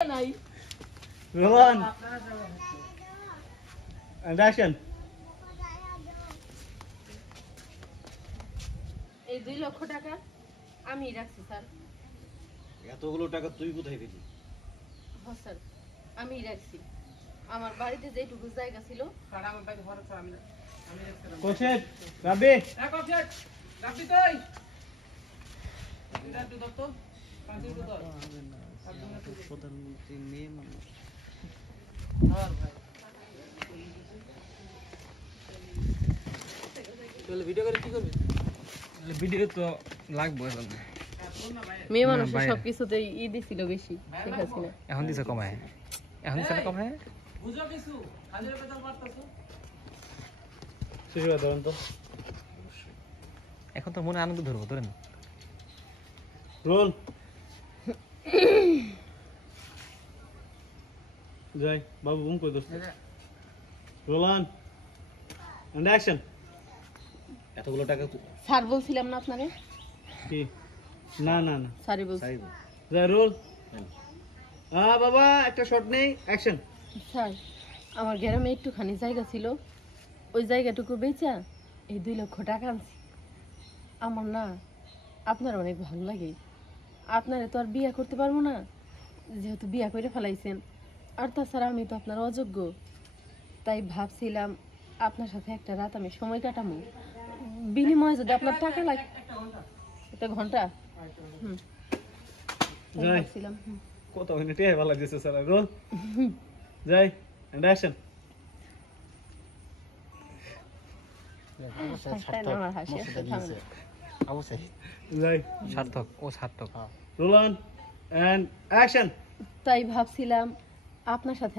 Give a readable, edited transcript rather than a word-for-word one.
Roll on. And action. এই 2 লক্ষ টাকা আমি রাখছি স্যার। এতগুলো টাকা তুই কোথায় পেলি? হ্যাঁ স্যার, আমি রাখছি। আমার বাড়িতে যেটুকু জায়গা ছিল, স্যার আমার বাড়ি ঘর আছে, আমি রাখছিলাম। Koset, Rabi. কফিয়াট রাখবি তুই। এটা তুই দত্ত 5 টাকা ধর। প্রধানমন্ত্রী মেয়ে মানুষ। ধর ভাই। তাহলে ভিডিও করে কি করবি? ভিডিও তো লাগবে এখন। মেয়ে মানুষের সবকিছুতেই দিছিল বেশি, ঠিক আছে না? এখন দিছে কমায়, এখন দিছে কমায়। বুঝো কিছু হাজার বেতন পারতাছো। শুরু করুন তো। এখন তো মনে আনন্দ ধরবো, ধরেন। Roll. Jai, Babu, boom koi dosto. Roll on. And action. এতগুলো টাকা স্যার বলছিলাম না আপনারে? কি? না না না। স্যারই বলছি। Jai, roll. বাবা একটা শট নেই, অ্যাকশন। স্যার, আমার গ্রামে একটুখানি জায়গা ছিল, ওই জায়গাটুকু বেচা এই 2 লক্ষ টাকা আনছি। আমার না আপনার অনেক ভালো লাগে। আপনারে তো আর বিয়ে করতে পারবো না, যেহেতু বিয়ে করে ফেলাইছেন। আর তাছাড়া আমি তো আপনার অযোগ্য, তাই ভাবছিলাম আপনার সাথে একটা রাত আমি সময় কাটাবো। বিনিময়ে যদি আপনার টাকা লাগে। একটা ঘন্টা। হুম। তাই যাই। ভাবছিলাম, হুম। কত হইনে টিয়া ভালো লাগছে স্যার। রোল। যাই, এন্ড অ্যাকশন। হাসিটাই না, আমার হাসি আসছে, থামে না। অবশ্যই যাই, সার্থক, ও Sarthak. Roll on and action. তাই ভাবছিলাম আপনার সাথে